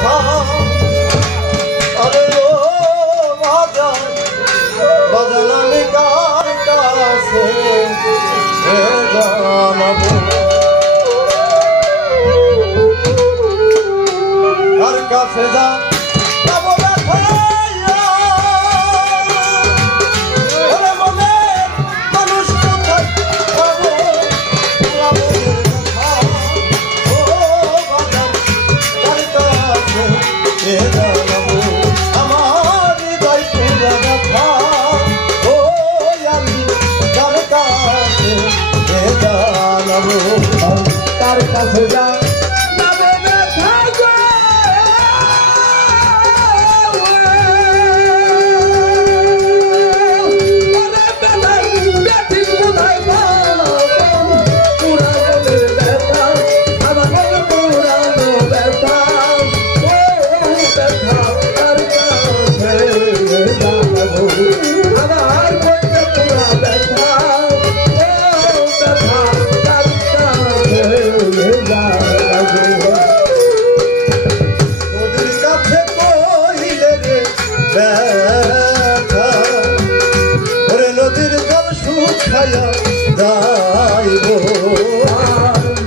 ব্যথা আরে ও বাজান বাজান আমি কার কাছে জানাবো কার কাছে যাবো ব্যথা তার কাছে যা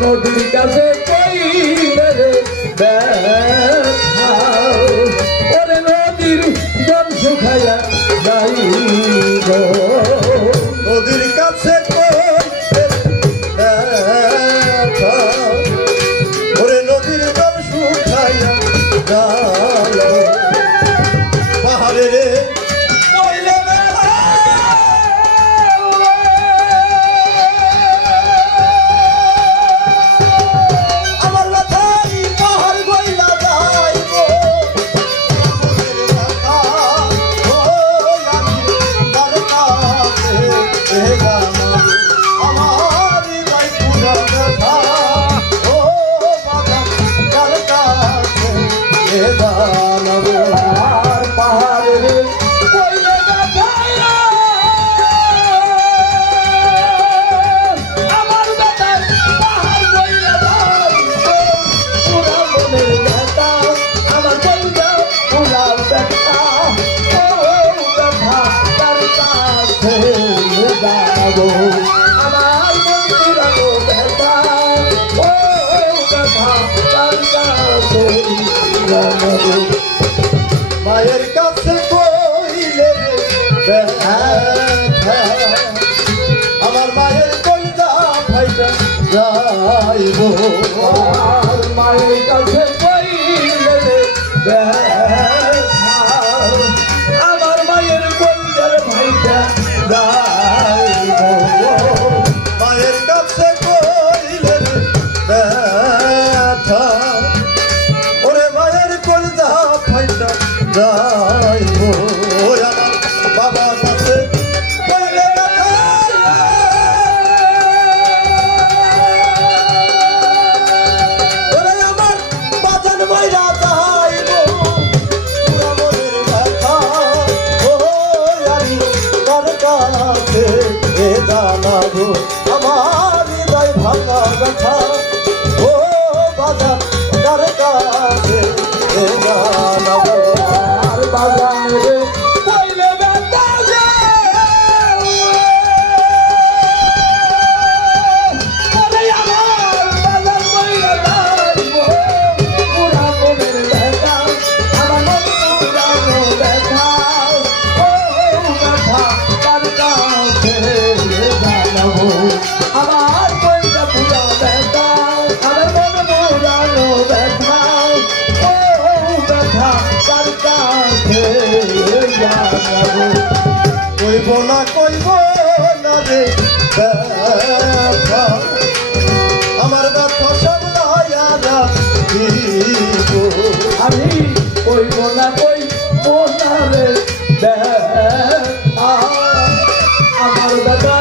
নদীর কাছে কইলে রে ব্যথা ওরে নদীর জল শুকাইয়া যাইব নদীর কাছে কইলে ব্যথা ওরে নদীর জল শুকাইয়া যাইব পাহাড়ে রে আমার বন্ধুরানো ব্যথা ও ব্যথা তার কাছে মায়ের কাছে কইলে ব্যথা আমার মায়ের কইলা ফাইটা যাইব আর মায়ের কাছে কইলে ব্যথা আমার মায়ের কইলার ভাইটা যাইব মায়ের কাছে কইলে ব্যথা ওরে মায়ের কইলা ফাইটা যাইব বাবা কাছে কইলে ব্যথা ওরে আমার বাজান মইরা যাইব পুরা মনের ব্যথা ও আমি কার কাছে জানাবো আমার হৃদয় ভাঙা ব্যথা ও বাজান কার কাছে জানাবো আর বাজারে কইলে ব্যথা ওরে আমার বাজার কইলে যাইব পুরা মনের ব্যথা আমার মন পুরানো ব্যথা ও ব্যথা তার কাছে জানাবো আমার কইটা পুরা ব্যথা আমার মন পুরানো ব্যথা ও ব্যথা তার কাছে জানাবো কইব না রে ব্যথা আমার ব্যথা সামলাইয়া রাখিব আমি কইব না রে ব্যথা আমার ব্যথা